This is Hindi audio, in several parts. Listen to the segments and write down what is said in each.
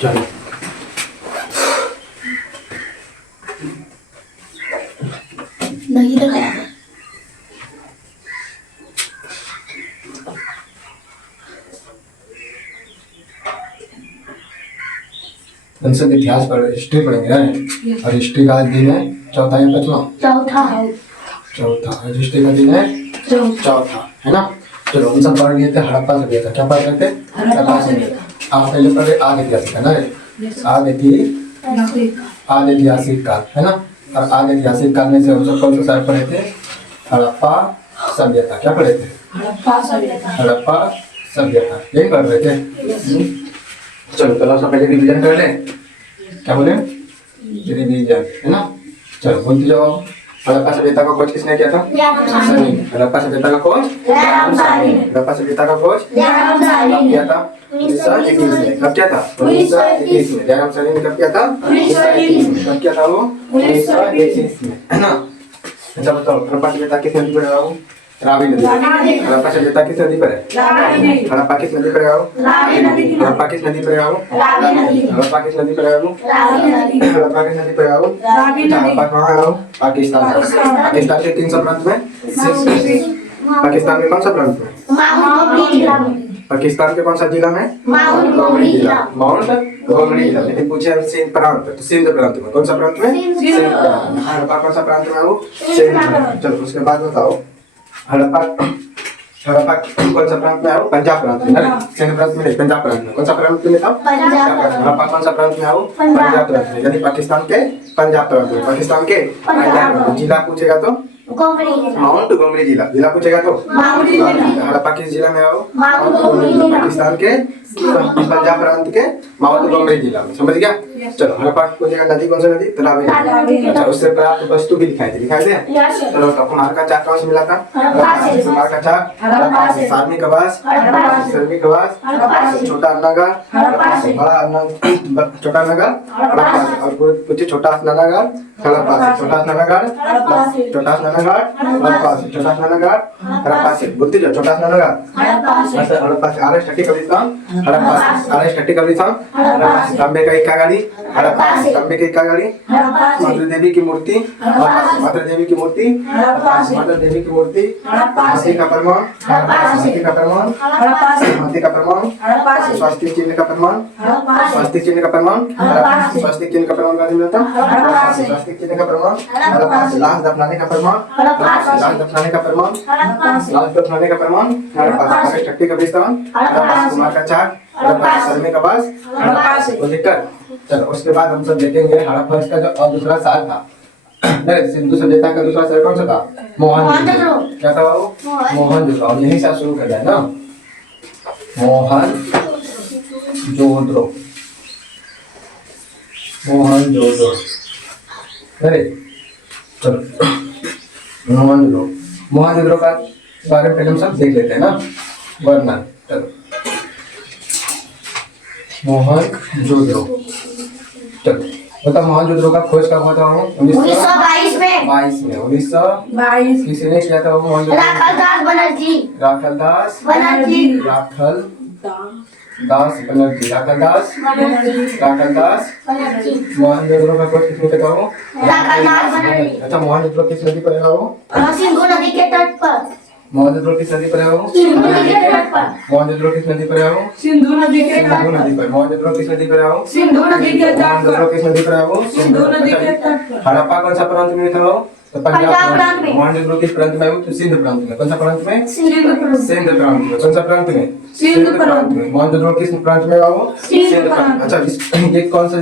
चलो नहीं दिखाया। हमसे इतिहास पर हिस्ट्री पढ़ेंगे ना। और हिस्ट्री का दिन है चौथा या पांचवा? चौथा। चौथा। आज हिस्ट्री का दिन है चौथा, है ना। चलो हम सब पढ़ लिए थे हड़प्पा सभ्यता। क्या पढ़ रहे थे? हड़प्पा सभ्यता। आप पहले पढ़े आग ऐतिहासिक, है ना। आग ऐतिहासिक काल, है ना। और आग ऐतिहासिक काल में से हम सब कौन सा साल पढ़े थे? हड़प्पा सभ्यता। क्या पढ़े थे? हड़प्पा सभ्यता। हड़प्पा सभ्यता, यही पढ़ रहे थे। चलो पहले सब पहले रिवीजन कर ले। क्या बोले? रिवीजन, है ना। चलो बोलते जाओ। हड़प्पा सभ्यता का खोज किसने किया था? हड़प्पा सभ्यता का खोज हड़प्पा सभ्यता का खोज कब किया था? 1921 में। कब किया था? 1921 में। जयराम साहनी ने कब किया था? 1921 में। कब किया था वो? 1921 में, है ना। अच्छा बताओ, हड़प्पा सभ्यता किस नदी पर है? रावी नदी। हड़प्पा सभ्यता किस नदी पर है? हड़प्पा किस नदी पर है? हड़प्पा किस नदी पर है? हड़प्पा किस नदी पर है? हड़प्पा किस नदी पर है? हड़प्पा कहाँ है? पाकिस्तान। पाकिस्तान के 300 प्रांत में पाकिस्तान के कौन सा प्रांत में? पाकिस्तान के कौन सा जिला में? माउंट गोमरी जिला। लेकिन पूछे हम सिंध प्रांत, तो सिंध प्रांत में कौन सा प्रांत में? सिंध प्रांत। हड़प्पा कौन सा प्रांत में है? वो सिंध प्रांत। चलो उसके बाद बताओ, हड़प्पा कौन सा प्रांत में है? पंजाब प्रांत में। सिंध प्रांत में नहीं, पंजाब प्रांत में। कौन सा प्रांत में था? हड़प्पा कौन सा प्रांत में है? पंजाब प्रांत में। यानी पाकिस्तान के पंजाब प्रांत में। पाकिस्तान के पंजाब। जिला पूछेगा तो माउंट गोमरी जिला। जिला पूछेगा तो हड़प्पा किस जिला में है? पाकिस्तान के पंजाब प्रांत के माउंट गोमरी जिला में। समझ गया? चलो हड़प्पा पूछेगा नदी कौन सी नदी? रावी नदी। अच्छा उससे प्राप्त वस्तु भी दिखाई दे चलो तो कुम्हार का चाक कहाँ से मिला था? कुम्हार का चाक सारमी कवास, छोटा अन्नागार, बड़ा छोटा अन्नागार और पूछे छोटा स्नानागार हड़प्पा से। छोटा स्नानागार हड़प्पा से। बोलते जो छोटा स्नानागार हड़प्पा से। आर स्टैटिक कब्रिस्तान हड़प्पा से। आर स्टैटिक कब्रिस्तान हड़प्पा से। तांबे का इक्का गाड़ी हड़प्पा से। तांबे की इक्का गाड़ी। मातृ देवी की मूर्ति मातृ देवी की मूर्ति मातृ देवी की मूर्ति। हाथी का प्रमाण हाथी का प्रमाण हाथी का प्रमाण। स्वास्तिक चिन्ह का प्रमाण स्वास्तिक चिन्ह का प्रमाण स्वास्तिक चिन्ह का प्रमाण का मिलता स्वास्तिक चिन्ह का प्रमाण। लाश दफनाने का प्रमाण लाश दफनाने का प्रमाण लाश दफनाने का प्रमाण। टट्टी कब्रिस्तान कुमार का चाक सरमे का बास वो दिक्कत। चलो उसके बाद हम सब देखेंगे हड़प्पा का जो और दूसरा साल था। सिंधु सभ्यता का दूसरा शहर कौन सा था? मोहनजोदड़ो। क्या था वो? मोहनजोदड़ो। और यही साल शुरू कर दिया ना, मोहनजोदड़ो। मोहनजोदड़ो। अरे चलो मोहनजोदड़ो का बारे में पहले हम सब देख लेते हैं ना, वर्णन। चलो मोहनजोदड़ो। चलो बता मोहनजोदड़ो का खोज कब हुआ था? 1922 में। 1922 किसने किया था वो मोहनजोदड़ो? राखलदास बनर्जी। राखलदास बनर्जी। मोहनजोदड़ो का खोज किसने किया था वो? राखलदास बनर्जी। अच्छा मोहनजोदड़ो किस नदी पर है वो? सिंधु नदी के तट पर। मोहनजोदड़ो किस नदी पर है वो? सिंधु नदी के तट पर। मोहनजोदड़ो किस नदी पर है वो? सिंधु नदी के तट पर। मोहनजोदड़ो किस नदी पर है वो? सिंधु नदी के तट पर। मोहनजोदड़ो किस नदी पर है वो? सिंधु नदी के तट पर। हड़प्पा कौन सा प्रांत में था वो? तो पंजाब प्रांत में। मोहनजोदड़ो किस प्रांत में है वो? तो सिंध प्रांत में। कौन सा प्रांत में? सिंध प्रांत में। कौन सा प्रांत में? सिंध प्रांत में। मोहनजोदड़ो किस प्रांत में है वो? सिंध प्रांत। अच्छा ये कौन सा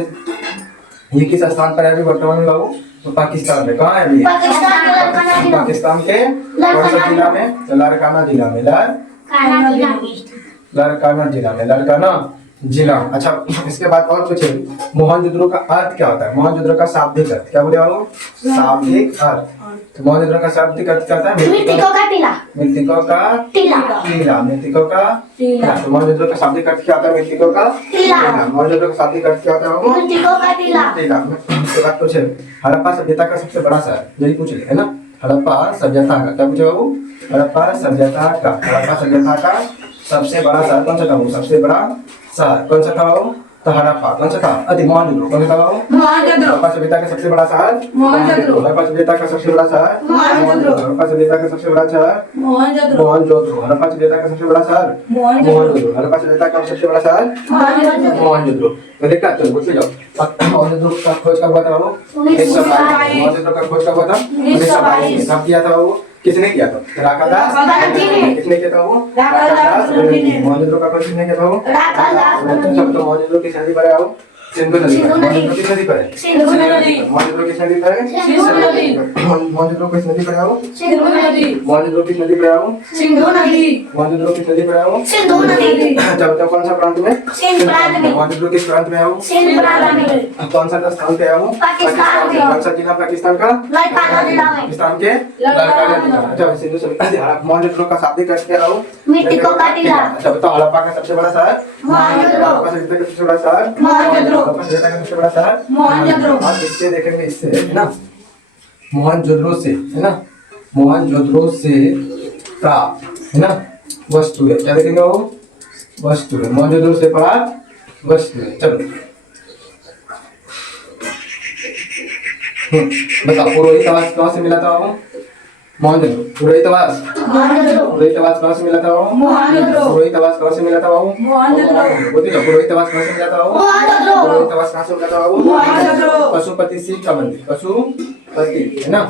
ये किस स्थान पर है अभी वर्तमान में बाबू? तो पाकिस्तान में। कहाँ है अभी? पाकिस्तान के कौन सा जिला में? लारकाना जिला में। लारकाना जिला। अच्छा इसके बाद और पूछे मोहनजोदड़ो का अर्थ क्या होता है? मोहनजोदड़ो का शाब्दिक अर्थ क्या बोले बाबू? शाब्दिक अर्थ। तो मोहनजोदड़ो का शाब्दिक अर्थ क्या होता है? मृतकों का टीला। तो मोहनजोदड़ो का शाब्दिक अर्थ क्या होता है? मृतकों का टीला। मोहनजोदड़ो का शाब्दिक अर्थ क्या होता है? मृतकों का टीला। उसके बाद पूछे हड़प्पा सभ्यता का सबसे बड़ा शहर, यही पूछ ले, है ना। हड़प्पा सभ्यता का क्या पूछे बाबू? हड़प्पा सभ्यता का सबसे बड़ा शहर कौन सा था? वो सबसे बड़ा शहर कौन सा था वो? तो हड़प्पा कौन सा था? अति मोहनजोदड़ो कौन सा था वो? मोहनजोदड़ो। हड़प्पा सभ्यता का सबसे बड़ा शहर मोहनजोदड़ो। हड़प्पा सभ्यता का सबसे बड़ा शहर मोहनजोदड़ो। हड़प्पा सभ्यता का सबसे बड़ा शहर मोहनजोदड़ो। मोहनजोदड़ो। हड़प्पा सभ्यता का सबसे बड़ा शहर मोहनजोदड़ो। हड़प्पा सभ्यता का सबसे बड़ा शहर मोहनजोदड़ो। तो देखा चलो पूछ जाओ मोहनजोदड़ो का खोज कब हुआ था वो? 1922। मोहनजोदड़ो का खोज कब हुआ था? 1922। कब किया था वो? किसने किया था? राकादास ने। किसने किया था वो? राकादास ने। मोहनजोदड़ो का खोज किसने किया था वो? सब तो मोहनजोदड़ो की नदी पर है वो सिंधु नदी पर। मोहनजोदड़ो किस नदी पर है? सिंधु नदी। मोहनजोदड़ो किस नदी पर है? सिंधु नदी। मोहनजोदड़ो किस नदी पर है वो? सिंधु नदी। मोहनजोदड़ो किस नदी पर है वो? सिंधु नदी। मोहनजोदड़ो किस नदी पर है वो? सिंधु नदी। जब तक कौन सा प्रांत में? सिंध प्रांत में। मोहनजोदड़ो किस प्रांत में है वो? सिंध प्रांत में। कौन सा स्थान पे है वो? पाकिस्तान में। कौन सा जिला पाकिस्तान का? लड़का जिला में। पाकिस्तान के लड़का जिला। अच्छा सिंधु सभ्यता मोहनजोदड़ो का शाब्दिक अर्थ क्या है वो? मिट्टी को का टीला। अच्छा बताओ हड़प्पा का सबसे बड़ा शहर? मोहनजोदड़ो। हड़प्पा सभ्यता का सबसे बड़ा शहर? मोहनजोदड़ो। हड़प्पा सभ्यता का सबसे बड़ा शहर? मोहनजोदड़ो। आप इससे देखेंगे इससे है ना मोहनजोदड़ो से है ना मोहनजोदड़ो से प्राप्त है ना वस्तु है क्या देखेंगे वो? वस्तु है। मोहनजोदड़ो से प्राप्त वस्तु है। चलो बताओ पुरोहितवास कहाँ से मिला था वो? मोहनजोदड़ो। पुरोहितवास मोहनजोदड़ो। पुरोहितवास कहाँ से मिला था वो? मोहनजोदड़ो। पुरोहितवास कहाँ से मिला था वो? मोहनजोदड़ो। बोलिए पुरोहितवास कहाँ से मिला था वो? मोहनजोदड़ो। पुरोहितवास कहाँ से मिला था वो? मोहनजोदड़ो। पशुपति शिव का मंदिर। पशुपति है ना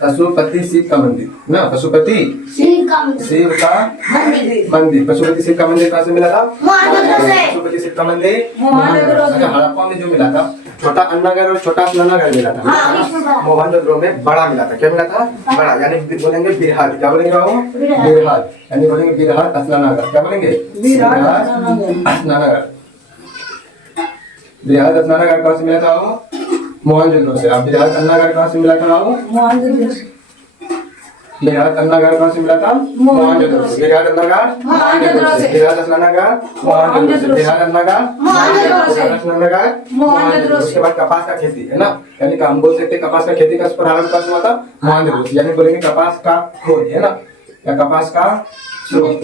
पशुपति शिव का मंदिर ना पशुपति सिंह का मंदिर। शिव का मंदिर। मंदिर। पशुपति शिव का मंदिर कहाँ से मिला था? मोहनजोदड़ो से। पशुपति शिव का मंदिर मोहनजोदड़ो से। अच्छा हड़प्पा में जो मिला था छोटा अन्नागर और छोटा स्नानागर मिला था। हाँ, इसमें बड़ा। मोहनजोदड़ो में बड़ा मिला था। क्या मिला था? बड़ा यानी बोलेंगे बिरहाद। क्या बोलेंगे वो? बिरहाद। बिरहाद यानी बोलेंगे बिरहाद स्नानागर। क्या बोलेंगे? बिरहाद स्नानागर। बिरहाद स्नानागर कहाँ से मिला था वो? मोहनजोदड़ो से। अब बिरहाद स्नानागर कहाँ से मिला था वो? मोहनजोदड़ो से। बिरहाद अन्नागर कहाँ से मिला था? मोहनजोदड़ो से। बिरहाद अन्नागर मोहनजोदड़ो से। बिरहाद स्नानागर मोहनजोदड़ो से। बिरहाद अन्नागर मोहनजोदड़ो से। बिरहाद स्नानागर मोहनजोदड़ो से। उसके बाद कपास का खेती है ना यानी हम बोल सकते हैं कपास का खेती का प्रारंभ कब हुआ था? मोहनजोदड़ो से। यानी बोलेंगे कपास का खोज है ना या कपास का स्रोत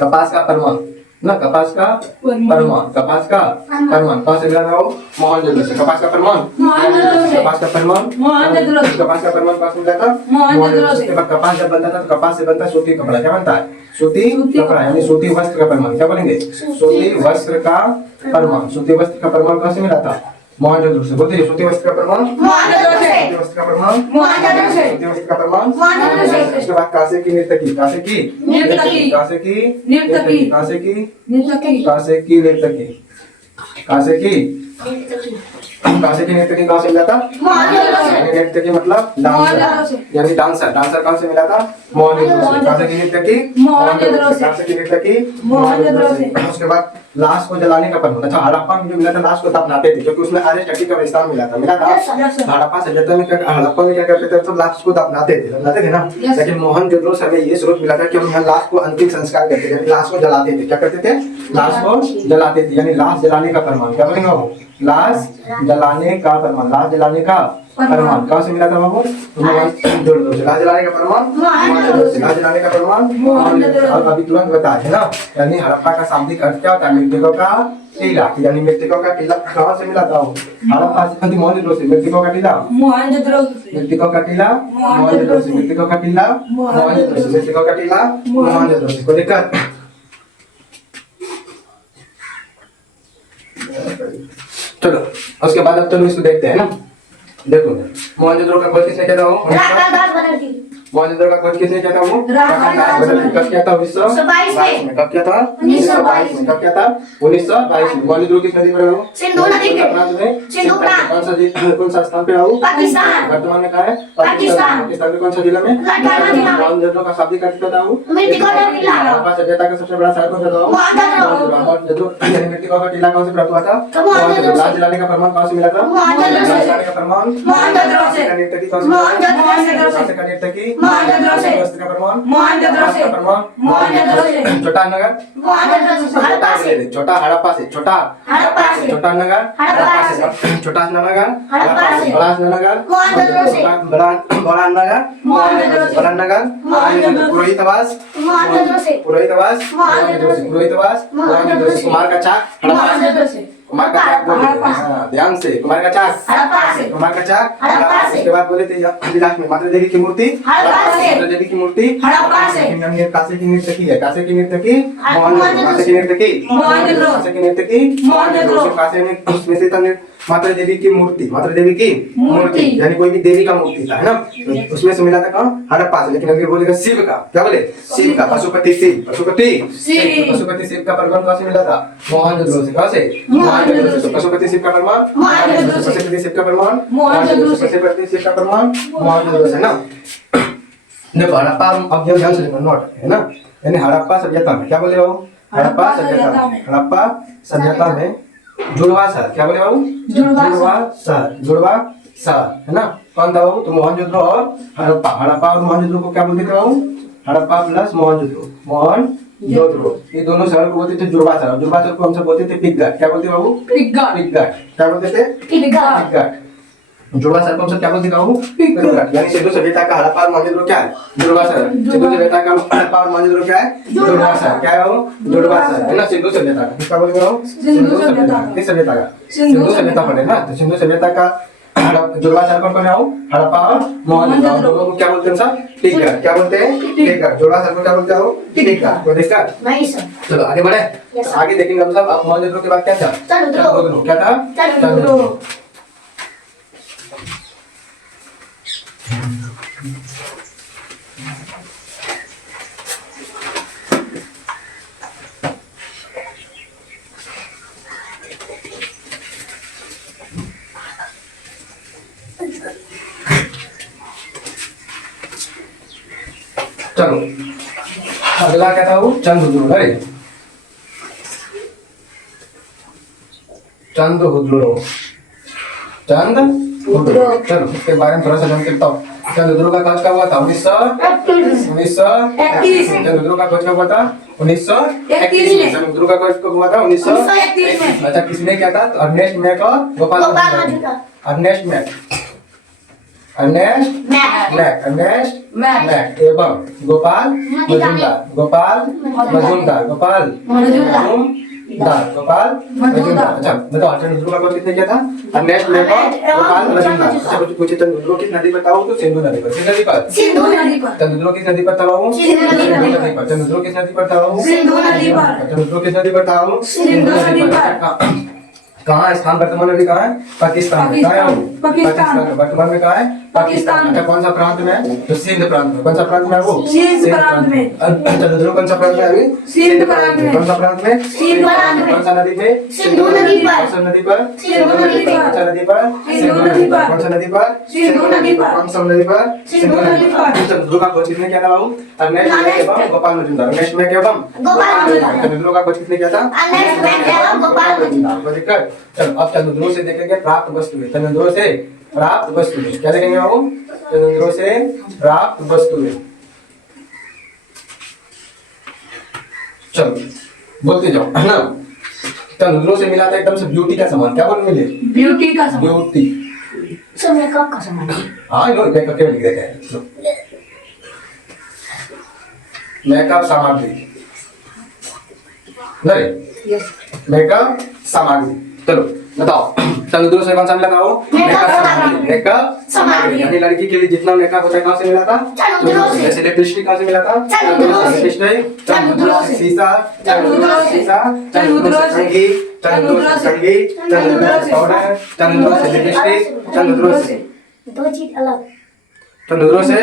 कपास का परमान ना कपास का परमान कपास का परमान कहाँ से मिला था वो? मोहनजोदड़ो से। कपास का परमान मोहनजोदड़ो से। कपास का परमान मोहनजोदड़ो से। कपास का परमान कहाँ से मिला था? मोहनजोदड़ो से। उसके बाद कपास जब बनता था तो कपास से बनता है सूती कपड़ा। क्या बनता है? सूती सूती कपड़ा यानी सूती वस्त्र का परमान। क्या बोलेंगे? सूती वस्त्र का परमान। सूती वस्त्र का परमान कहाँ से मिला था? मोहनजोदड़ो से। बोलते सूती वस्त्र का परमान मोहनजोदड़ो से। सूती वस्त्र का परमान मोहनजोदड़ो से। सूती वस्त्र का परमान मोहनजोदड़ो से। उसके बाद कांसे की नर्तकी कांसे की नर्तकी। कांसे की नर्तकी। कांसे की नर्तकी। कांसे की नर्तकी कांसे की कांसे की नर्तकी कहाँ से मिला था? मोहनजोदड़ो से। यानी नर्तकी मतलब मोहनजोदड़ो डांसर से। यानी डांसर डांसर कहाँ से मिला था? मोहनजोदड़ो से। कांसे की नर्तकी मोहनजोदड़ो से। कांसे की नर्तकी मोहनजोदड़ो से। उसके बाद लाश को जलाने का परमान। अच्छा हड़प्पा में जो मिला था लाश को दफनाते थे क्योंकि उसमें अरिस्टोटल का स्थान मिला था Yes, sir. हड़प्पा सभ्यता में हड़प्पा में क्या करते थे तो लाश को दफनाते थे ना Yes. लेकिन मोहनजोदड़ो से हमें ये स्रोत मिला था कि हम यहाँ लाश को अंतिम संस्कार करते थे यानी लाश को जलाते थे। क्या करते थे? लाश को जलाते थे यानी लाश जलाने का परमान। क्या बोलेंगे वो? लाश जलाने का परमान। लाश जलाने का परमान कहाँ से मिला था बाबू? मोहनजोदड़ो से। लाश जलाने का परमान मोहनजोदड़ो से। लाश जलाने का परमान मोहनजोदड़ो से। अब अभी तुरंत बताए है ना यानी हड़प्पा का शाब्दिक अर्थ क्या होता है? मृतकों का टीला यानी मृतकों का टीला कहाँ से मिला था वो? हड़प्पा से मोहनजोदड़ो से। मृतकों का टीला मोहनजोदड़ो से। मृतकों का टीला मोहनजोदड़ो से। मृतकों का टीला मोहनजोदड़ो से। मृतकों का टीला मोहनजोदड़ो से। कोई दिक्कत? चलो उसके बाद अब चलो इसको देखते हैं ना। देखो मोहनजोदड़ो का खोज किसने किया था वो? राकादास बनर्जी। मोहनजोदड़ो का खोज किसने किया था वो? राकादास बनर्जी। कब किया था? 1922 में। कब किया था? 1922 में। कब किया था? 1922 में। मोहनजोदड़ो किस नदी पर है वो? सिंधु नदी पे। प्रांत में सिंधु प्रांत। कौन सा स्थान पे है वो? पाकिस्तान। वर्तमान में कहाँ है? पाकिस्तान। पाकिस्तान में कौन सा जिला में? लड़का जिला में। मोहनजोदड़ो का शाब्दिक अर्थ क्या था वो? मृतकों का टीला। हड़प्पा सभ्यता का सबसे बड़ा शहर कौन सा था वो? मोहनजोदड़ो। मोहनजोदड़ो यानी मृतकों का टीला कहाँ से प्राप्त हुआ था? मोहनजोदड़ो से। लाश जलाने का परमान कहाँ से मिला था? मोहनजोदड़ो से। लाश जलाने का परमान मोहनजोदड़ो से। कांसे का नर्तकी कहाँ से मिला था? मोहनजोदड़ो से। कांसे का नर्तकी मोहनजोदड़ो से बस्ती का परमान मोहनजोदड़ो से का परमान मोहनजोदड़ो से छोटा नगर मोहनजोदड़ो से हड़प्पा से छोटा हड़प्पा से छोटा हड़प्पा से छोटा नगर हड़प्पा से छोटा नगर हड़प्पा से बड़ा नगर मोहनजोदड़ो से बड़ा बड़ा नगर मोहनजोदड़ो से बड़ा नगर मोहनजोदड़ो से पुरोहितवास मोहनजोदड़ो से पुरोहितवास मोहनजोदड़ो से पुरोहितवास मोहनजोदड़ो से कुमार का चाक मोहनजोदड़ो से कुमार का चाक बोले हाँ, ध्यान से कुमार का चाक हड़प्पा से कुमार का चाक हड़प्पा से उसके बाद बोले थे विलास में माता देवी की मूर्ति हड़प्पा से माता देवी की मूर्ति हड़प्पा से हमने कासे की नृत्य की है कासे की नृत्य की मोहनजोदड़ो कासे की नृत्य की मोहनजोदड़ो कासे की नृत्य की मोहनजोदड़ो कासे में उसमें से था माता देवी की मूर्ति माता देवी की मूर्ति यानी कोई भी देवी का मूर्ति था है ना तो उसमें से मिला था कहाँ हड़प्पा से लेकिन अगर बोलेगा शिव का क्या बोले शिव का पशुपति शिव पशुपति पशुपति शिव का प्रमाण कहाँ से मिला था मोहनजोदड़ो से कहाँ से मोहनजोदड़ो से पशुपति शिव का प्रमाण मोहनजोदड़ो से पशुपति शिव का प्रमाण मोहनजोदड़ो से पशुपति शिव का प्रमाण मोहनजोदड़ो से ना देखो हड़प्पा अब जो ध्यान से नोट है ना यानी हड़प्पा सभ्यता में क्या बोले बाबू हड़प्पा सभ्यता में हड़प्पा सभ्यता में जुड़वा शहर क्या बोले बाबू जुड़वा शहर है ना कौन था बाबू तो मोहनजोदड़ो और हड़प्पा हड़प्पा और मोहनजोदड़ो को क्या बोलते थे बाबू हड़प्पा प्लस मोहनजोदड़ो ये दोनों शहर को बोलते थे जुड़वा शहर जुड़वा शहर को हम सब बोलते थे पिगघाट क्या बोलते बाबू पिगघाट क्या बोलते थे पिगघाट जुड़वा शहर को हम सब क्या बोलते बाबू पिगघाट यानी सिंधु सभ्यता का हड़प्पा और मोहनजोदड़ो क्या है जुड़वा शहर सिंधु सभ्यता का हड़प्पा और मोहनजोदड़ो क्या है जुड़वा शहर क्या है बाबू जुड़वा शहर है ना सिंधु सभ्यता का किसका बोलते बाबू सिंधु सभ्यता किस सभ्यता का सिंधु सभ्यता पढ़े ना तो सिंधु सभ्यता का जुड़वा शहर कौन कौन है हड़प्पा और मोहनजोदड़ो दोनों को क्या बोलते हैं सब पिगघाट क्या बोलते हैं पिगघाट जुड़वा शहर को क्या बोलते हो पिगघाट को देखा नहीं सर चलो आगे बढ़े आगे देखेंगे हम सब अब मोहनजोदड़ो के बाद क्या था चंद्रगुप्त क्या था चंद्रगुप्त चलो अगला क्या था वो चंद्रगुप्त अरे चंद्रगुप्त चलो इसके बारे में थोड़ा सा जान के बताओ चंद्रगुप्त का खोज कब हुआ था 1921 चंद्रगुप्त का खोज कब हुआ था 1921 में चंद्रगुप्त का खोज कब हुआ था 1921 में अच्छा किसने किया था तो अर्नेस्ट मैक और गोपाल मजूमदार अर्नेस्ट मैक एवं गोपाल मजूमदार अच्छा बताओ चंद्रगुप्त का खोज किसने किया था अर्नेस्ट मैक और गोपाल मजूमदार अच्छा कुछ पूछे चंद्रगुप्त किस नदी पर था तो सिंधु नदी पर चंद्रगुप्त किस नदी पर था बाबू चंद्रगुप्त किस नदी पर था बाबू चंद्रगुप्त किस नदी पर था बाबू कहाँ स्थान वर्तमान में कहाँ है पाकिस्तान में कहाँ है पाकिस्तान वर्तमान में कहाँ है पाकिस्तान अच्छा कौन सा प्रांत में तो सिंध प्रांत में कौन सा प्रांत में है वो सिंध प्रांत में चंद्रगुप्त कौन सा प्रांत में अभी सिंध प्रांत में कौन सा प्रांत में सिंध प्रांत में कौन सा नदी पे सिंधु नदी पर कौन सा नदी पर सिंधु नदी पर कौन सा नदी पर सिंधु नदी पर कौन सा नदी पर सिंधु नदी पर कौन सा नदी पर सिंधु नदी पर चंद्रगुप्त का खोज किसने किया था बाबू अर्नेस्ट मैक एवं गोपाल मजूमदार अर्नेस्ट मैक एवं चंद्रगुप्त का खोज किसने किया था दिक्कत चलो अब चंद्रगुप्त से देखेंगे प्राप्त वस्तु चंद्रगुप्त से प्राप्त वस्तु क्या देखेंगे बाबू चंद्रगुप्त से प्राप्त वस्तु चलो बोलते जाओ है ना चंद्रगुप्त से मिला था एकदम से ब्यूटी का सामान क्या बोल मिले ब्यूटी का सामान ब्यूटी सब मेकअप का सामान हाँ लो मेकअप के लिख देते हैं मेकअप सामग्री नहीं मेकअप सामग्री चलो बताओ चंद्रगुप्त से कौन सा मिला था वो मेकअप सामग्री यानी लड़की के लिए जितना मेकअप होता है कहाँ से मिला था जैसे लिपस्टिक कहाँ से मिला था लिपस्टिक शीशा कंघी पाउडर लिपस्टिक दो चीज अलग चंद्रगुप्त से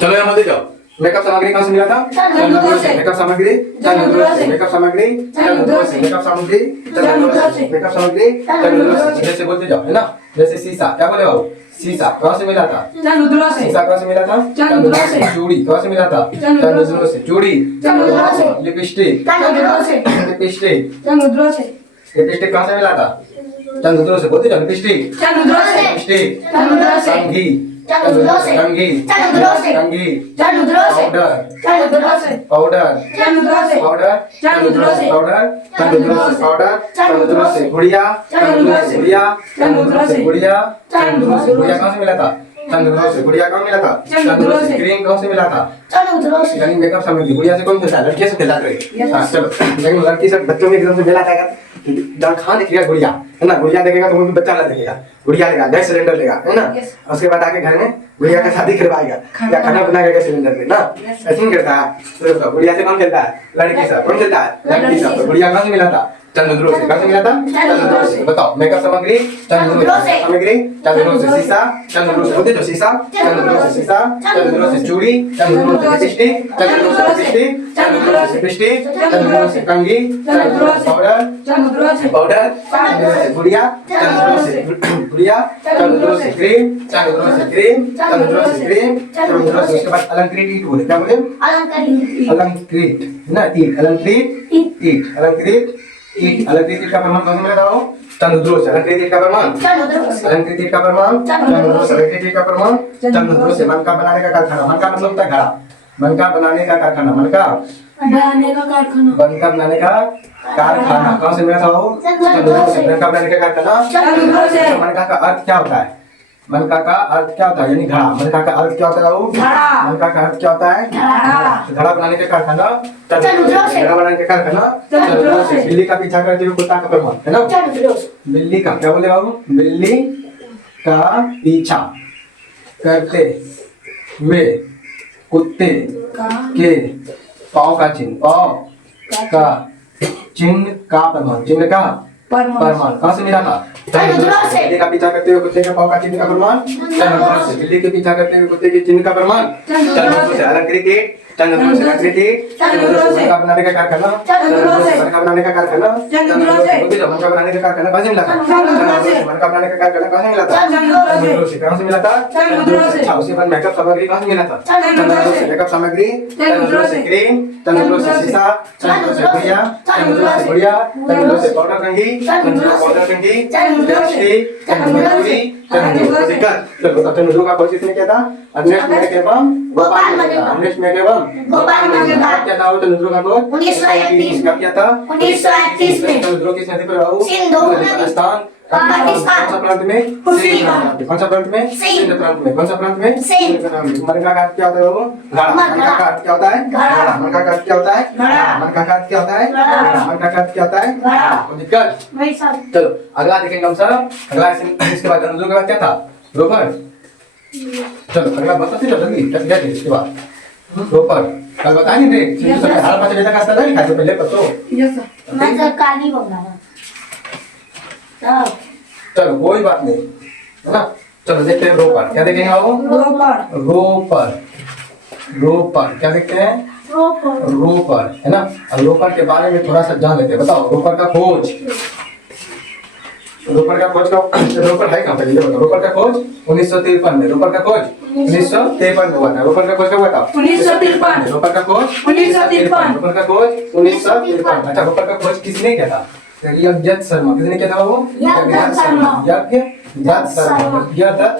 चलो यहाँ मत जाओ मेकअप सामग्री कहाँ से मिला था चंद्रगुप्त से मेकअप सामग्री चंद्रगुप्त से मेकअप सामग्री चंद्रगुप्त से मेकअप सामग्री चंद्रगुप्त से मेकअप सामग्री चंद्रगुप्त से जैसे बोलते जाओ है ना जैसे शीशा क्या बोले बाबू शीशा कहाँ से मिला था चंद्रगुप्त से शीशा कहाँ से मिला था चंद्रगुप्त से चूड़ी कहाँ से मिला था चंद्रगुप्त से चूड़ी चंद्रगुप्त से लिपस्टिक चंद्रगुप्त से लिपस्टिक चंद्रगुप्त से लिपस्टिक कहाँ से मिला था चंद्रों से बोलते जाओ लिपस्टिक चंद्रों से लिपस्टिक चंद्रों से कंघी चंद्रों से कंघी चंद्रों से कंघी चंद्रों से पाउडर चंद्रों से पाउडर चंद्रों से पाउडर चंद्रों से पाउडर चंद्रों से पाउडर चंद्रों से गुड़िया चंद्रों से गुड़िया चंद्रों से गुड़िया चंद्रों से गुड़िया कहाँ से मिला था चंद्रों से गुड़िया कहाँ मिला था चंद्रों से क्रीम कहाँ से मिला था चंद्रों से यानी मेकअप सामग्री गुड़िया से कौन खेलता है लड़कियों से खेला करे Yes. हाँ चलो लेकिन लड़की से बच्चों में एकदम से मिला जाएगा जहाँ खान दिखेगा गुड़िया है ना गुड़िया देखेगा तो वो भी बच्चा वाला देखेगा गुड़िया लेगा गैस सिलेंडर लेगा है ना Yes. उसके बाद आके घर में गुड़िया का शादी करवाएगा या खाना बनाएगा गैस सिलेंडर पे ना Yes. ऐसे नहीं करता है तो देखो, गुड़िया से कौन खेलता है लड़की से कौन खेलता है लड़की से तो गुड़िया कहाँ से मिला था चंद्रों से कहाँ से मिला था चंद्रों से बताओ मेकअप सामग्री चंद्रों से सामग्री चंद्रों से शीशा चंद्रों से बोलते जो शीशा चंद्रों से शीशा चंद्रों से चूड़ी चंद्रों से लिपस्टिक चंद्रों से लिपस्टिक चंद्रों से लिपस्टिक चंद्रों से कंघी चंद्रों से पाउडर चंद्रों से पाउडर चंद्रों से गुड़िया चंद्रों से गुड़िया चंद्रों से क्रीम चंद्रों से क्रीम चंद्रों से क्रीम चंद्रों से उसके बाद अलंकृत ईट बोले क्या बोले अलंकृत अलंकृत है ना ईट अलंकृत ईट अलंकृत ईट अलंकृत ईट का प्रमाण कौन से मिला था वो चंद्रों से अलंकृत ईट का प्रमाण चंद्रों से अलंकृत ईट का प्रमाण चंद्रों से अलंकृत ईट का प्रमाण चंद्रों से मन का बनाने का कारखाना मन का मतलब होता है घड़ा मन का बनाने का कारखाना मन का बनाने का कारखाना बन का बनाने का कारखाना कहाँ से मिला था वो चंद्रों से बन का बनाने का कारखाना चंद्रों से मनका का अर्थ क्या होता है मनका का अर्थ क्या होता है यानी घड़ा मनका का अर्थ क्या होता है वो घड़ा। मनका का अर्थ क्या होता है घड़ा। घड़ा बनाने का कारखाना चंद्रों से। घड़ा बनाने का कारखाना चंद्रों से। बिल्ली का पीछा करते हुए कुत्ता का प्रमाण है ना चंद्रों से बिल्ली का क्या बोले बाबू बिल्ली का पीछा करते हुए कुत्ते के पाँव का चिन्ह पाँव का चिन्ह का प्रमाण चिन्ह का प्रमाण कहाँ से मिला था चंद्रों से। बिल्ली का पीछा करते हुए कुत्ते के पाँव का चिन्ह का प्रमाण चंद्रों से बिल्ली के पीछा करते हुए कुत्ते के चिन्ह का प्रमाण चंद्रों से अलंकृत ईट चंद्रों से अलंकृत ईट चंद्रों से मनका बनाने का कारखाना चंद्रों से। मनका बनाने का कारखाना चंद्रों से। बोलते जाओ, मनका बनाने का कारखाना कहाँ से मिला था चंद्रों से। मनका बनाने का कारखाना कहाँ से मिला था चंद्रों से। कहाँ से मिला था चंद्रों से। अच्छा उसके बाद मेकअप सामग्री कहाँ से मिला था चंद्रों से। मेकअप सामग्री चंद्रों से। क्रीम चंद्रों से शीशा चंद्रों से गुड़िया चंद्रों से गुड़िया चंद्रों से पाउडर कंघी चंद्रों से पाउडर कंघी लिपस्टिक चंद्रों से चंद्रों से कर चलो चंद्रों का कोशिश ने किया था नेक्स्ट में के बम गोपाल नेक्स्ट में के बम गोपाल मजेदार। क्या था वो चंद्रों का कोड 1931 कब क्या था 1931 में। चंद्रों किस नदी पर हुआ सिंधु नदी। राजस्थान पाकिस्तान। कौन सा प्रांत में सिंध। कौन सा प्रांत में सिंध। सिंध प्रांत में कौन सा प्रांत में सिंध। प्रांत में मनका का अर्थ क्या होता है वो घड़ा मनका का अर्थ क्या होता है घड़ा। मनका का अर्थ क्या होता है घड़ा। मनका का अर्थ क्या होता है घड़ा। मनका का अर्थ क्या होता है घड़ा। कोई दिक्कत वही सब चलो अगला देखेंगे हम सर अगला इसके बाद चंद्रों के बाद क्या था रोपर चलो अगला बताते चलो जल्दी क्या थे इसके बाद रोपर कल बताएंगे थे सब 5 बजे तक आता नहीं खाते पहले पतो यस सर मैं सरकारी बोल रहा हूं चलो कोई बात नहीं है ना चलो देखते हैं रोपर क्या देखेंगे हम रोपर रोपर रोपर क्या देखते हैं रोपर रोपर है ना अब रोपर के बारे में थोड़ा सा जान लेते हैं बताओ रोपर का खोज रोपर का खोज का रोपर है कहाँ पे ये बताओ रोपर का खोज 1953 में रोपर का खोज 1953 में हुआ था रोपर का खोज कब हुआ था 1953 रोपर का खोज 1953 रोपर का खोज 1953 अच्छा रोपर का खोज किसने किया था यज्ञदत्त शर्मा किसने किया था वो यज्ञदत्त शर्मा। यज्ञदत्त शर्मा यज्ञदत्त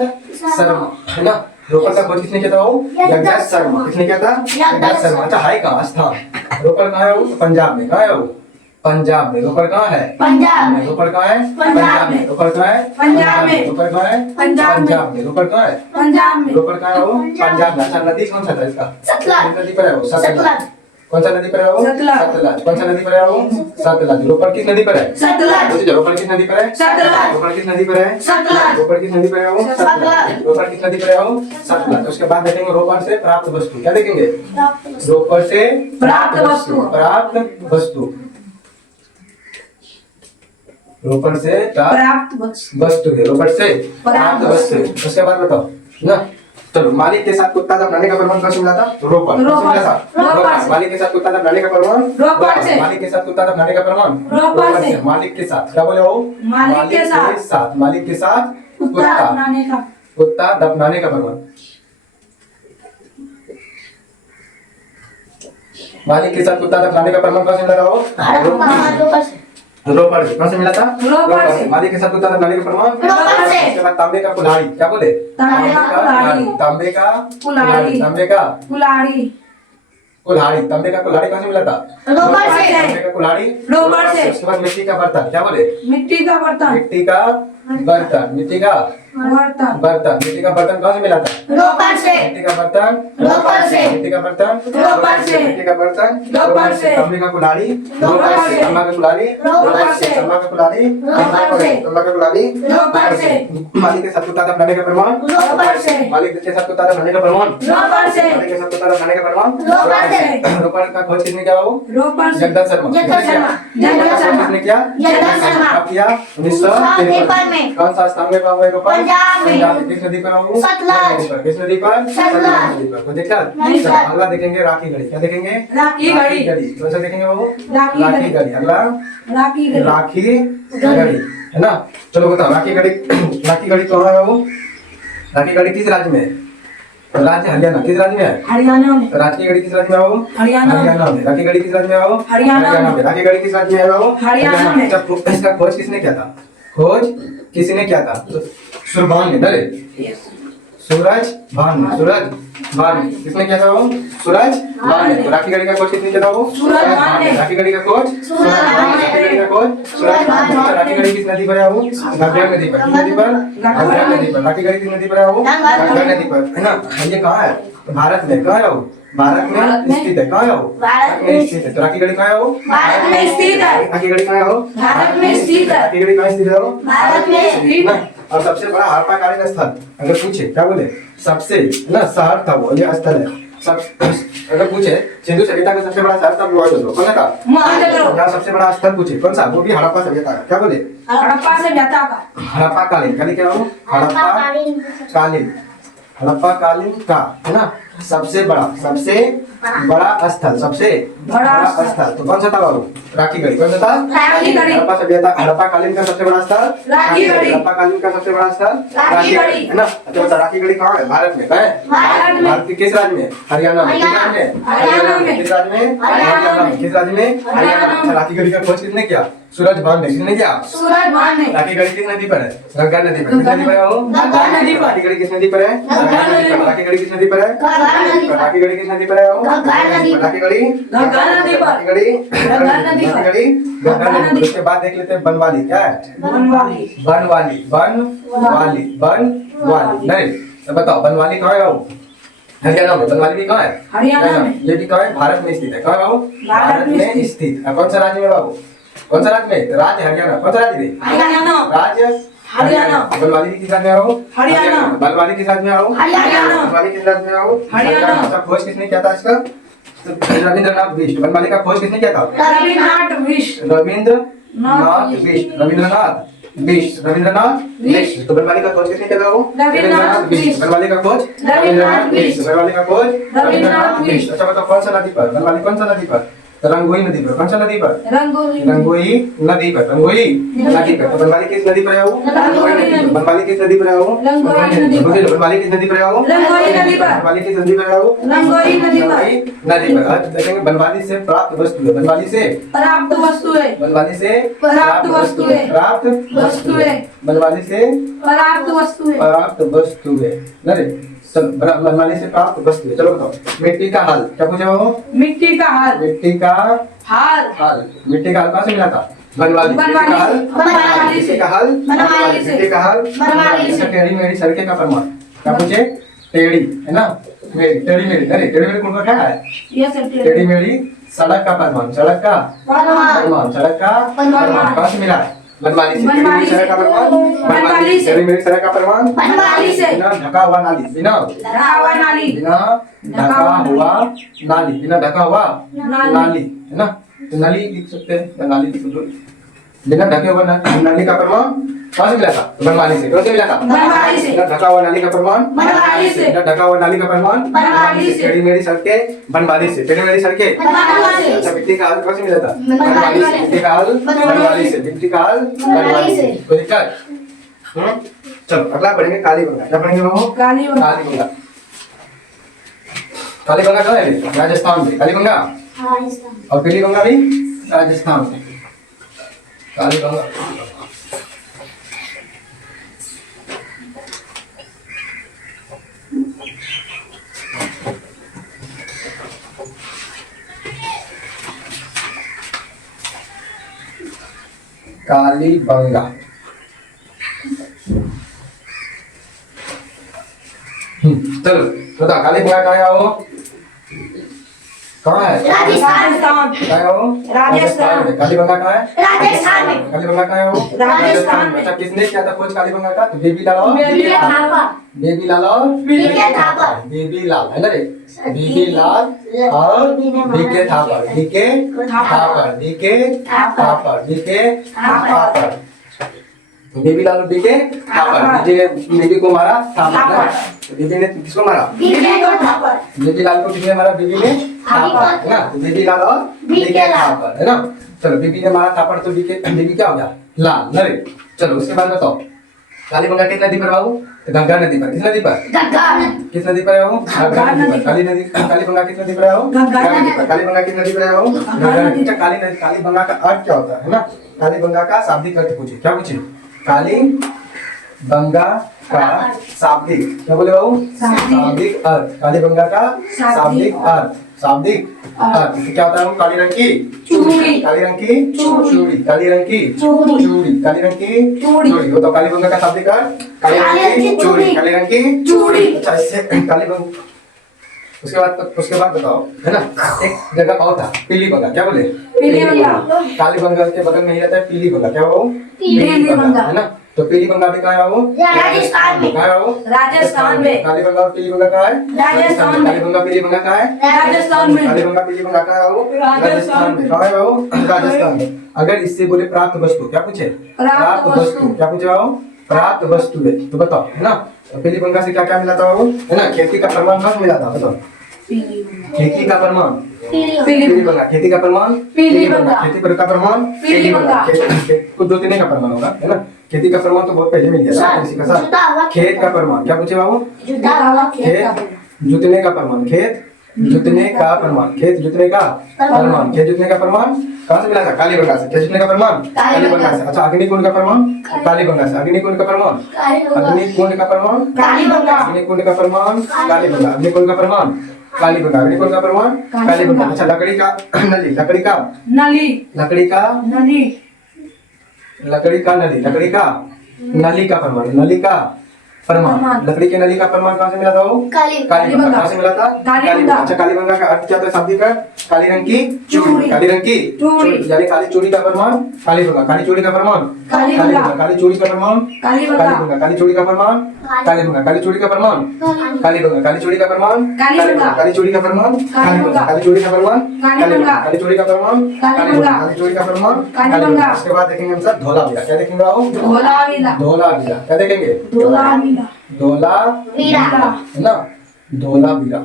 शर्मा है ना रोपर का खोज किसने किया था वो यज्ञदत्त शर्मा किसने किया था यज्ञदत्त शर्मा अच्छा है कहाँ स्थान रोपर कहाँ है वो पंजाब में कहाँ है वो पंजाब में रोपर कहाँ है पंजाब में रोपर कहाँ है पंजाब में। रोपर कहाँ है पंजाब में। रोपर कहाँ है पंजाब में। पंजाब में रोपर कहाँ है पंजाब में रोपर कहाँ है वो पंजाब में अच्छा नदी कौन सा था इसका सतलज। किस नदी पर है वो सतलज। कौन सा नदी पर है वो सतलज। सतलज कौन सा नदी पर है वो सतलज रोपर किस नदी पर है सतलज। बोलिए रोपर किस नदी पर है सतलज। रोपर किस नदी पर है सतलज। रोपर किस नदी पर है वो सतलज। रोपर किस नदी पर है वो सतलज उसके बाद देखेंगे रोपर से प्राप्त वस्तु क्या देखेंगे रोपर से प्राप्त वस्तु। प्राप्त वस्तु रोपर से प्राप्त वस्तु है रोपर से प्राप्त वस्तु है। उसके बाद बताओ ना चलो मालिक के साथ कुत्ता जब बनाने का प्रमाण कहाँ से मिला था रोपर कहाँ से मिला था रोपर से। मालिक के साथ कुत्ता जब बनाने का प्रमाण रोपर से। मालिक के साथ कुत्ता जब बनाने का प्रमाण रोपर से। मालिक के साथ क्या बोले वो मालिक के साथ। मालिक के साथ कुत्ता कुत्ता बनाने का कुत्ता दफनाने का प्रमाण मालिक के साथ कुत्ता दफनाने का प्रमाण कहाँ से मिला था वो रोपर से रोपड़ से। कौन से मिला था? रोपड़ से। माली के साथ उत्तर नाली का प्रमाण। रोपड़ से। उसके बाद तांबे का कुल्हाड़ी, क्या बोले? तांबे का कुल्हाड़ी। तांबे का कुल्हाड़ी। तांबे का कुल्हाड़ी। कुल्हाड़ी, तांबे का कुल्हाड़ी कौन से मिला था? रोपड़ से। तांबे का कुल्हाड़ी रोपड़ से। उसके बाद मिट्टी का बर्तन, क्या बोले? मिट्टी का बर्तन। मिट्टी का बर्तन, मिट्टी का बर्तन। बर्तन, मिट्टी का बर्तन कौन से मिला था? रोपड़ से। मिट्टी का बर्तन रोपड़ से। मिट्टी का बर्तन रोपड़ से। मिट्टी का बर्तन रोपड़ से। तांबे का कुल्हाड़ी रोपड़ से। तांबा का कुल्हाड़ी रोपड़ से। तांबा का कुल्हाड़ी रोपड़ से। तांबा का कुल्हाड़ी रोपड़ से। मालिक के साथ उतारा बनाने का प्रमाण। रोपड़ से। मालिक के साथ उतारा बनाने का प्रमाण। रोपड़ से। मालिक के साथ उतारा बनाने का प्रमाण। रोपड़ से। रोपड़ का खोज किसने किया? वो रोपड़ से। जगदत्त शर्मा। जगदत्त शर्मा। जगदत्त शर्मा। किसने किया? जगदत्त शर्मा। कब किया? 1953 में। कौन सा स्थान में हुआ है रोपड़? पंजाब में। किस नदी पर हुआ वो? सतलज। किस नदी पर? सतलज। नदी पर। कोई दिक्कत? नहीं सर। अगला देखेंगे राखी गढ़ी, क्या देखेंगे? राखी गढ़ी। कौन सा देखेंगे वो? राखी गढ़ी। गढ़ी। अगला राखी गढ़ी। राखी गढ़ी, है ना? चलो बताओ राखी गढ़ी, राखी गढ़ी कहाँ है वो? राखी गढ़ी किस राज्य में है? राज्य हरियाणा। किस राज्य में है? हरियाणा में। राखी गढ़ी किस राज्य में है वो? हरियाणा। हरियाणा में। राखी गढ़ी किस राज्य में है वो? हरियाणा में। राखी गढ़ी किस राज्य में है वो? हरियाणा में। जब इसका खोज किसने किया था? खोज किसने किया था? सूरभान ने, अरे सूरज भान ने, सूरज भान ने। किसने किया था वो? सूरज भान ने। तो राखी गढ़ी का खोज किसने किया था वो? सूरज भान ने। राखी गढ़ी का खोज सूरज भान ने। राखी गढ़ी का खोज सूरज भान ने। राखी गढ़ी किस नदी पर है वो? घग्गर नदी पर। किस नदी पर? घग्गर नदी पर। राखी गढ़ी किस नदी पर है वो? घग्गर नदी पर, है ना? ये कहाँ है? भारत में। कहाँ है वो? भारत में स्थित है। कहाँ है वो? भारत में स्थित है। तो राखी गढ़ी कहाँ है वो? भारत में स्थित है। राखी गढ़ी कहाँ है वो? भारत में स्थित है। राखी गढ़ी कहाँ स्थित है वो? भारत में स्थित है। और सबसे बड़ा हड़प्पाकालीन स्थल अगर पूछे, क्या बोले? सबसे ना शहर था वो, ये स्थल है। सब अगर पूछे सिंधु सभ्यता का सबसे बड़ा शहर था मोहनजोदड़ो। कौन सा था? मोहनजोदड़ो। यहाँ सबसे बड़ा स्थल पूछे कौन सा? वो भी हड़प्पा सभ्यता का। क्या बोले? हड़प्पा से जाता का। हड़प्पाकालीन, खाली क्या हो? हड़प्पाकालीन, हड़प्पाकालीन का, है ना? सबसे बड़ा स्थल, सबसे बड़ा स्थल। तो कौन सा था बाबू? राखी गढ़ी। कौन सा था? राखी गढ़ी। हड़प्पा सभ्यता, हड़प्पाकालीन का सबसे बड़ा स्थल राखी गढ़ी। हड़प्पाकालीन का सबसे बड़ा स्थल राखी गढ़ी। है ना? तो बता राखी गढ़ी कहाँ है? भारत में। कहाँ है? भारत में। भारत के किस राज्य में? हरियाणा में। किस राज्य में? हरियाणा में। किस राज्य में? हरियाणा में। किस राज्य में? हरियाणा में। अच्छा, राखी गढ़ी का खोज किसने किया? सूरज भान ने। किसने किया? सूरज भान ने। राखी गढ़ी किस नदी पर है? घग्गर नदी पर। किस नदी पर है वो? घग्गर नदी पर। राखी गढ़ी किस नदी पर है? घग्गर नदी पर। राखी गढ़ी किस नदी पर है? घग्गर नदी पर। राखी गढ़ी किस नदी पर है वो? घग्गर नदी पर। राखी गढ़ी घग्गर नदी पर। राखी गढ़ी घग्गर नदी पर। राखी गढ़ी घग्गर नदी पर। उसके बाद देख लेते हैं बनवाली। क्या है? बनवाली। बनवाली नहीं तो बताओ बनवाली कहाँ है वो? हरियाणा में। बनवाली भी कहाँ है? हरियाणा में। ये भी कहाँ है? भारत में स्थित है। कहाँ है वो? भारत में में स्थित है। कौन सा राज्य में बाबू? कौन सा राज्य में? राज्य हरियाणा। कौन सा राज्य में? हरियाणा। राज्य हरियाणा। बनवाली किस राज्य में है वो? हरियाणा। बनवाली किस राज्य में है वो? हरियाणा। बनवाली किस राज्य में है वो? हरियाणा। अच्छा, खोज किसने किया था इसका? रविंद्रनाथ बिष्ट। बनवाली का खोज किसने किया था? रविन्द्रनाथ बिष्ट। रविंद्रनाथ बिष्ट। रविंद्रनाथ बिष्ट। तो बनवाली का खोज किसने किया था वो? रविंद्रनाथ बिष्ट। बनवाली का खोज रविंद्रनाथ बिष्ट। बनवाली का खोज रविंद्रनाथ बिष्ट। अच्छा बताओ कौन सा नदी पर? बनवाली कौन सा नदी पर? रंगोई नदी पर। कौन सा नदी पर? रंगोली। रंगोई नदी पर। रंगोई नदी पर। तो बनवाली किस नदी पर है वो? रंगोई नदी पर। बनवाली किस नदी पर है वो? रंगोई नदी पर। बनवाली किस नदी पर है वो? रंगोई नदी पर। बनवाली किस नदी पर है वो? रंगोई नदी पर। रंगोई नदी पर। आज देखेंगे बनवाली से प्राप्त वस्तु है। बनवाली से प्राप्त वस्तुएं। बनवाली से प्राप्त वस्तुएं। प्राप्त वस्तुएं। बनवाली से प्राप्त वस्तुएं। प्राप्त वस्तुएं। अरे चलो बनवाली से प्राप्त वस्तुएं। चलो बताओ मिट्टी का हल। क्या पूछे वो? मिट्टी का हार। मिट्टी का हार। हल। मिट्टी का हल कहाँ से मिला था? बनवाली। बनवाली। मिट्टी का हल बनवाली से। मिट्टी का हल बनवाली से। मिट्टी का हल बनवाली से। अच्छा, टेढ़ी मेढ़ी सड़कें का प्रमाण। क्या पूछे? टेढ़ी, है ना? टेढ़ी मेढ़ी। अरे टेढ़ी मेढ़ी कौन सा क्या है? ये सब टेढ़ी मेढ़ी सड़क का प्रमाण। सड़क का प्रमाण। सड़क का प्रमाण कहाँ से मिला है? बनवाली से। बनवाली से। सड़क का प्रमाण बनवाली से। टेढ़ी मेढ़ी सड़क का प्रमाण बनवाली से। बिना ढका हुआ नाली। बिना रावा नाली। बिना ढका हुआ नाली। बिना ढका हुआ नाली, है ना? तो नाली लिख सकते हैं। नाली लिख सकते हैं। बिना ढके हुआ नाली का प्रमाण कहाँ से मिला था? बनवाली से। कौन से मिला था? बनवाली से। बिना ढका हुआ नाली का प्रमाण बनवाली से। बिना ढका हुआ नाली का प्रमाण बनवाली से। टेढ़ी मेढ़ी सड़कें बनवाली से। टेढ़ी मेढ़ी सड़कें बनवाली से। अच्छा, मिट्टी का हल कहाँ से मिला था? बनवाली से। मिट्टी का हल बनवाली से। मिट्टी का हल बनवाली से। कोई दिक्कत? चलो अगला पढ़ेंगे कालीबंगा। क्या पढ़ेंगे वो? कालीबंगा। कालीबंगा। कालीबंगा कहाँ है? राजस्थान में। कालीबंगा राजस्थान। और पीलीबंगा भी राजस्थान में। काली गंगा काली गंगा चलो बता काली गंगा कहाँ है वो कहाँ है राजस्थान कहाँ है वो राजस्थान। काली गंगा कहाँ है राजस्थान में काली गंगा कहाँ है वो राजस्थान में। अच्छा किसने किया था खोज काली गंगा का तो बेबी लाल और बीके थापर बेबी लाल और बीके थापर बेबी लाल है ना रे बेबी लाल और B K Thapar B K Thapar B K Thapar B K Thapar Baby Lal और बीके थापर बेबी को मारा थापर ना तो बेबी ने किसको मारा बीके थापर बेबी लाल को किसने मारा बेबी ने थापर है ना तो बेबी लाल और बीके थापर है ना चलो बेबी ने मारा थापर तो बेबी क्या हो गया लाल ना रे चलो उसके बाद बताओ काली गंगा किस नदी पर बाबू तो गंगा नदी पर किस नदी पर गंगा किस नदी पर है वो गंगा नदी पर काली गंगा किस नदी पर है वो गंगा नदी पर काली गंगा किस नदी पर है वो गंगा नदी अच्छा काली गंगा का अर्थ क्या होता है ना काली गंगा का शाब्दिक अर्थ पूछिए क्या पूछिए काली गंगा का शाब्दिक क्या बोले बाबू शाब्दिक अर्थ काली गंगा का शाब्दिक अर्थ क्या होता है वो काली रंग की चूड़ी। काली रंग की चूड़ी काली रंग की चूड़ी। चूड़ी काली रंग की चूड़ी। वो तो काली गंगा का शाब्दिक अर्थ काली रंग की चूड़ी काली रंग की चूड़ी। अच्छा इससे काली गंगा उसके बाद बताओ है ना एक जगह और था पीली गंगा क्या बोले पीली गंगा। काली गंगा के बगल में ही रहता है पीली गंगा क्या वो पीली गंगा। है ना तो पीली गंगा भी कहाँ है वो राजस्थान में कहाँ है वो राजस्थान में। काली गंगा और पीली गंगा कहाँ है राजस्थान में। काली गंगा पीली गंगा कहाँ है राजस्थान में। काली गंगा पीली गंगा कहाँ है वो राजस्थान में। कहाँ है वो राजस्थान में अगर इससे बोले प्राप्त वस्तु क्या पूछे प्राप्त वस्तु। क्या पूछे वो प्राप्त वस्तु है तो बताओ है ना तो पीली गंगा से क्या क्या मिला था वो है ना खेती का प्रमाण कहाँ मिला था बताओ खेती का प्रमाण पीली गंगा खेती का प्रमाण पीली गंगा। खेती पर का प्रमाण पीली गंगा। कुछ जोतने का प्रमाण होगा है ना खेती का प्रमाण तो बहुत पहले मिल गया था इसी का साथ खेत का प्रमाण क्या पूछे बाबू जुटा हुआ खेत जुतने का प्रमाण खेत जुतने का प्रमाण खेत जुतने का प्रमाण खेत जुतने का प्रमाण कहाँ से मिला था काली गंगा से खेत जुतने का प्रमाण काली गंगा से अच्छा अग्निकुंड का प्रमाण काली गंगा से अग्निकुंड का प्रमाण अग्निकुंड का प्रमाण काली गंगा। अग्निकुंड का प्रमाण काली गंगा अग्निकुंड का प्रमाण काली गंगा अग्निकुंड का प्रमाण काली गंगा अच्छा लकड़ी का नली लकड़ी का नली लकड़ी का नली लकड़ी का नली लकड़ी का नली का प्रमाण नली का प्रमाण लकड़ी के नली का प्रमाण कहाँ से मिला था वो काली काली गंगा कहाँ से मिला था काली काली गंगा। अच्छा काली गंगा का अर्थ क्या था शाब्दिक अर्थ काली रंग की चूड़ी। काली रंग की चूड़ी। यानी काली चूड़ी का प्रमाण काली गंगा काली चूड़ी का प्रमाण काली गंगा। काली चूड़ी का प्रमाण काली काली गंगा। गंगा काली चूड़ी का प्रमाण काली गंगा काली चूड़ी का प्रमाण काली गंगा काली चूड़ी का प्रमाण काली गंगा। काली चूड़ी का प्रमाण काली गंगा। काली चूड़ी का प्रमाण काली गंगा। काली चूड़ी का प्रमाण काली गंगा। काली चूड़ी का प्रमाण काली गंगा। उसके बाद देखेंगे हम सब धोला बीरा क्या देखेंगे आओ धोलावीरा धोला बीरा क्या देखेंगे धोलावीरा धोला वीरा। है ना धोला बीरा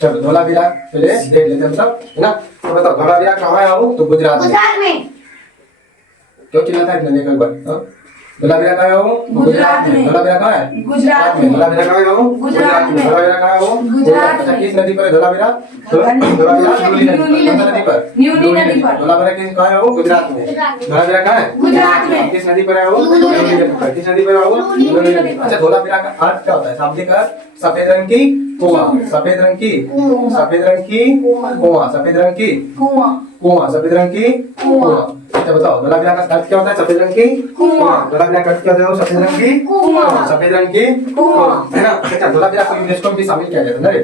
चलो धोला बीरा पहले देख लेते हैं हम सब है ना तो बताओ धोला बीरा कहाँ है आओ तो गुजरात में गुजरात में क्यों चिल्लाता है इतने एक बार धोला बीरा कहाँ है वो गुजरात में। धोला बीरा कहाँ है गुजरात में। धोला बीरा कहाँ है वो गुजरात में। धोला बीरा कहाँ है वो गुजरात अच्छा में। किस नदी पर है धोला बीरा धोला बीरा न्यूली नदी पर न्यूली नदी पर। धोला बीरा किस कहाँ है वो गुजरात में धोला बीरा कहाँ है गुजरात में। किस नदी पर है वो न्यूली न्यूली नदी पर किस नदी पर है वो न्यूली नदी पर। अच्छा धोला बीरा का अर्थ क्या होता है शाब्दिक अर्थ सफेद रंग की कुआं सफेद रंग की सफेद रंग की कुआं सफेद रंग की कुआं कुआं सफेद रंग की कुआं अच्छा बताओ धोला बीरा का अर्थ क्या होता है सफेद रंग की कुआं धोला बीरा का अर्थ क्या होता है सफेद रंग की कुआं। सफेद रंग की कुआं है ना अच्छा धोला बीरा को यूनेस्को में भी शामिल किया गया था ना रे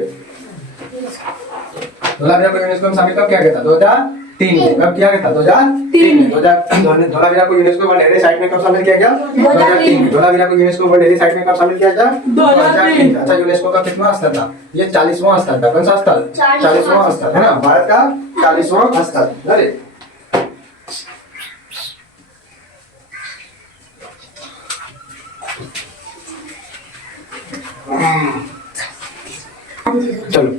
धोला बीरा को यूनेस्को में शामिल कब किया गया था 2003 में कब किया गया था 2003 में धोला बीरा को यूनेस्को वर्ल्ड हेरिटेज साइट में कब शामिल किया गया 2003 में धोला बीरा को यूनेस्को वर्ल्ड हेरिटेज साइट में कब शामिल किया गया 2003 अच्छा यूनेस्को का कितना स्तर था ये 40वां स्तर था कौन सा स्तर 40वां स्तर है ना भारत का 40वां स्तर अरे चलो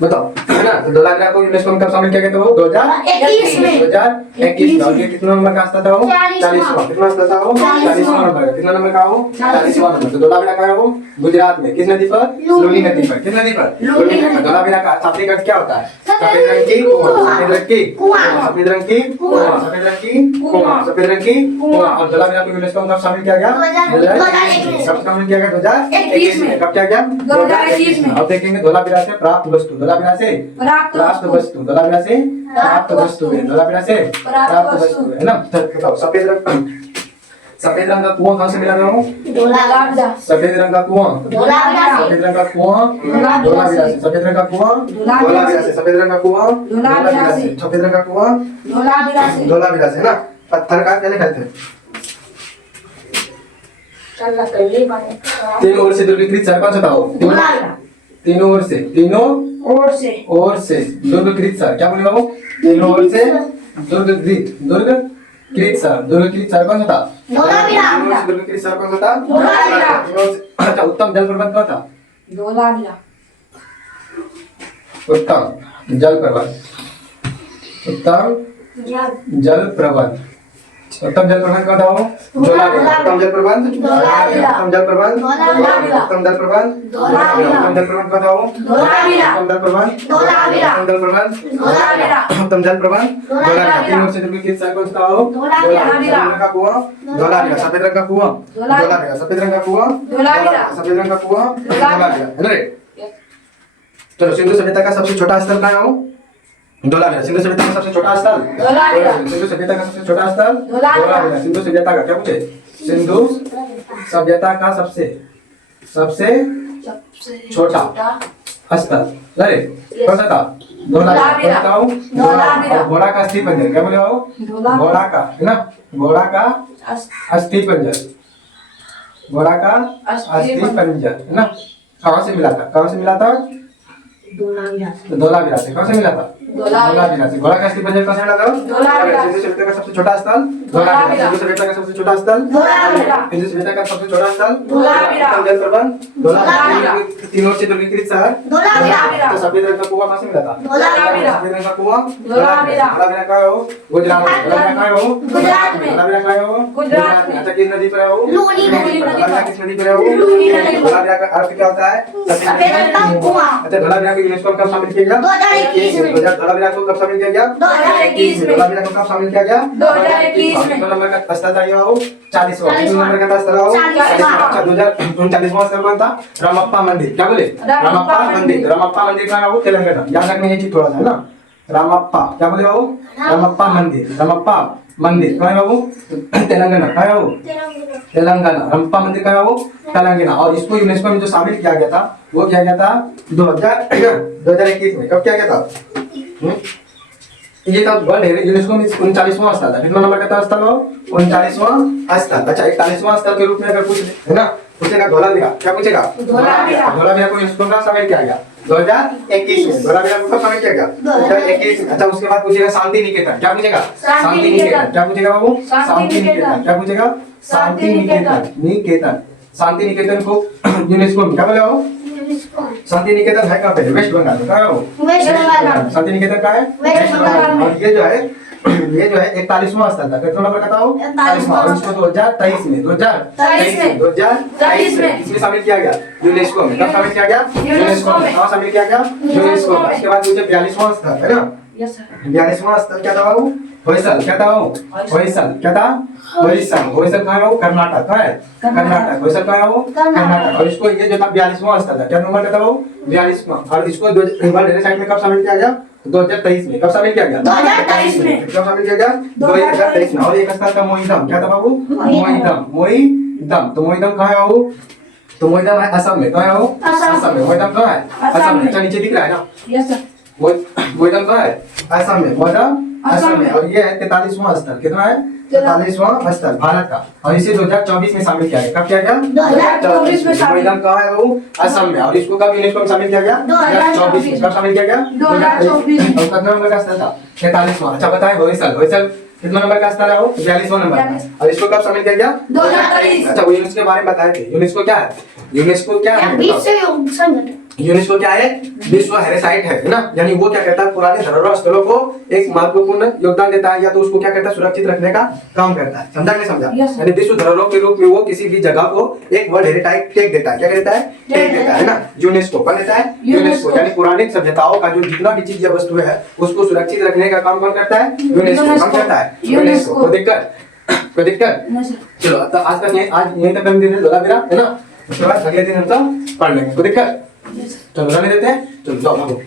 बताओ है ना तो धोलावीरा को यूनेस्को में कब शामिल किया गया था वो 21 में। 2021 में। और ये कितना नंबर का स्तर था वो 40वां। कितना स्तर था वो 40वां नंबर। कितना नंबर का वो 40वां नंबर। तो धोलावीरा का है वो गुजरात में किस नदी पर लूनी नदी पर। किस नदी पर लूनी नदी पर। धोलावीरा का शाब्दिक अर्थ क्या होता है सफेद रंग की कुआं। सफेद रंग की कुआं। सफेद रंग की कुआं। सफेद रंग की कुआं। सफेद रंग की कुआं। और धोलावीरा को यूनेस्को में कब शामिल किया गया 2021 में। कब शामिल किया गया 2021 में। कब किया गया 2021 में। अब देखेंगे धोलावीरा से प्राप्त वस्तु। धोलावीरा से प्राप्त वस्तु। धोलावीरा से प्राप्त वस्तु है। धोलावीरा से प्राप्त वस्तु है ना। तो बताओ सफेद रंग का कुआं कहाँ से मिला था वो धोलावीरा। सफेद रंग का कुआं धोलावीरा सफेद रंग का कुआं धोलावीरा से। सफेद रंग का कुआं धोलावीरा से। सफेद रंग का कुआं धोलावीरा से। सफेद रंग का कुआं धोलावीरा से। धोलावीरा से ना। पत्थर का क्या लिखा है तीनों ओर से दुर्गीकृत शहर कौन सा था वो धोलावीरा। तीनों ओर से ओर से दुर्गीकृत शहर क्या बोलेगा वो तीनों ओर से दुर्गीकृत शहर कौन सा था धोलावीरा। तीनों ओर से दुर्गीकृत शहर कौन सा था धोलावीरा। तीनों ओर से- अच्छा उत्तम जल प्रबंध कौन था धोलावीरा। उत्तम जल प्रबंध उत्तम जल प्रबंध उत्तम जल प्रबंध कौन था वो धोलावीरा। उत्तम जल प्रबंध धोलावीरा। उत्तम जल प्रबंध धोलावीरा। उत्तम जल प्रबंध धोलावीरा। उत्तम जल प्रबंध कौन था वो धोलावीरा। उत्तम जल प्रबंध धोलावीरा। उत्तम जल प्रबंध धोलावीरा। उत्तम जल प्रबंध धोलावीरा। तीन ओर से दुर्गीकृत शहर कौन सा था वो धोलावीरा। सफेद रंग का कुआं धोलावीरा। सफेद रंग का कुआं धोलावीरा। सफेद रंग का कुआं धोलावीरा। सफेद रंग का कुआं धोलावीरा है ना रे। चलो सिंधु सभ्यता का सबसे छोटा स्थल कहाँ है वो धोलावीरा। सिंधु सभ्यता का सबसे छोटा स्थल धोलावीरा। सिंधु सभ्यता का सबसे छोटा स्थल धोलावीरा। धोलावीरा। सिंधु सभ्यता का क्या पूछे सिंधु सभ्यता का सबसे छोटा स्थल अरे कौन सा था धोलावीरा। धोलावीरा। घोड़ा का अस्थि पंजर क्या बोले वो धोलावीरा। घोड़ा का है ना घोड़ा का अस्थि पंजर घोड़ा का अस्थि पंजर है ना। कहाँ से मिला था धोलावीरा। तो धोलावीरा से। कहाँ से मिला था धोलावीरा से। घोड़ा का अस्थि पंजर कहाँ से मिला था धोलावीरा। सिंधु सभ्यता का सबसे छोटा स्थल धोलावीरा। सिंधु सभ्यता का सबसे छोटा स्थल धोलावीरा। सिंधु सभ्यता का सबसे छोटा स्थल धोलावीरा। उत्तम जल प्रबंध धोलावीरा। तीनों से दुर्गीकृत शहर धोलावीरा। तो सफेद रंग का कुआं कहाँ से मिला था धोलावीरा। सफेद रंग का कुआं धोलावीरा। धोलावीरा कहाँ है वो गुजरात में। धोलावीरा कहाँ है वो गुजरात में। धोलावीरा कहाँ है वो गुजरात में। अच्छा किस नदी पर है वो लूनी नदी पर। धोलावीरा किस नदी पर है वो लूनी नदी पर। धोलावीरा का अर्थ क्या होता है सफेद रंग का कुआं। अच्छा धोलावीरा को यूनेस्को में कब शामिल किया गया 2021 में। धोलावीरा को कब शामिल किया गया 2021 में। धोलावीरा को कब शामिल किया गया 2021 में। कितना नंबर का स्तर था ये वो 40वां। कितना नंबर का स्तर था वो 40वां। अच्छा 2039वां स्तर कौन था रामप्पा मंदिर क्या बोले रामप्पा मंदिर। रामप्पा मंदिर कहाँ है वो तेलंगाना। याद रखना ये चीज थोड़ा सा है ना। रामप्पा क्या बोले बाबू रामप्पा मंदिर कहाँ है बाबू तेलंगाना। कहाँ है वो तेलंगाना। रामप्पा मंदिर कहाँ है वो तेलंगाना। और इसको यूनेस्को में जो शामिल किया गया था वो किया गया था 2021 में। कब किया गया था ये था वर्ल्ड हेरिटेज यूनेस्को में 39वां स्थल था। कितना नंबर का था स्थल वो 39वां स्थल। अच्छा 41वां स्थल के रूप में अगर पूछ है ना पूछेगा धोलावीरा। क्या पूछेगा धोलावीरा को यूनेस्को में शामिल किया गया 2021 में। धोलावीरा को कब शामिल किया गया 2021 में। अच्छा उसके बाद पूछेगा शांति निकेतन। क्या पूछेगा शांति निकेतन। क्या पूछेगा बाबू शांति निकेतन। क्या पूछेगा शांति निकेतन। शांति निकेतन को यूनेस्को में क्या बोले वो शांति निकेतन है कहाँ पे वेस्ट बंगाल में। कहाँ है वो वेस्ट बंगाल। शांति निकेतन कहाँ है वेस्ट बंगाल में। और ये जो है 41वां स्थल था। कितना नंबर का था वो 41वां। और इसको 2023 में इसमें शामिल किया गया यूनेस्को में। कब शामिल किया गया यूनेस्को में। कहाँ शामिल किया गया यूनेस्को में। इसके बाद मुझे 42वां स्थल है ना 42वां स्थल क्या था बाबू होयसल। क्या था वो होयसल। क्या था होयसल कहाँ है वो कर्नाटक। कहाँ है कर्नाटक। होयसल कहाँ है वो कर्नाटक। और इसको ये जो था 42वां स्थल था। क्या नंबर का था वो 42वां। और इसको वर्ल्ड हेरिटेज साइट में कब शामिल किया गया 2023 में। कब शामिल किया गया 2023 में। कब शामिल किया गया 2023 में। और एक स्थल था मोईदम। क्या था बाबू मोईदम। तो मोईदम कहाँ है बाबू तो मोईदम है असम में। कहाँ है वो असम में। मोईदम कहाँ है असम में। अच्छा नीचे दिख रहा है ना मोईदम कहाँ है असम में। मोईदम असम में। और ये है 43वां स्थल। कितना है 43वां स्थल भारत का। और इसे 2024 में शामिल किया गया। कब किया गया 2024 में शामिल। मोईदम कहाँ है वो असम में। और इसको कब यूनेस्को में शामिल किया गया 2024 में। कब शामिल किया गया 2024 में। और कितना नंबर का स्थल था 43वां। अच्छा बताए होयसल कितना नंबर का स्थल है वो 42वां नंबर का। और इसको कब शामिल किया गया 2023। अच्छा वो यूनेस्को के बारे में बताए थे। यूनेस्को क्या है यूनेस्को क्या है बीच से यूनेस्को क्या है? विश्व हेरिटेज है ना, यानी वो क्या करता है, पुराने धरोहर स्थलों को एक महत्वपूर्ण योगदान देता है, या तो उसको क्या करता है, सुरक्षित रखने का काम करता है। समझा कि नहीं समझा? Yes, sir. यानी विश्व धरोहर के रूप में वो किसी भी जगह को एक वर्ल्ड हेरिटेज टैग देता है। क्या कहता है? टैग देता है ना, यूनेस्को। कौन देता है? यूनेस्को। यानी पुरानी सभ्यताओं का जो जितना भी चीज या वस्तु है उसको सुरक्षित रखने का काम कौन करता है? यूनेस्को। कौन करता है? यूनेस्को। कोई दिक्कत? नहीं सर। चलो तो आज यहीं तक हम दिन धोला मेरा है ना, उसके बाद अगले दिन हम सब पढ़ लेंगे। कोई दिक्कत? चलो रहने देते हैं, चलो जाओ भागो।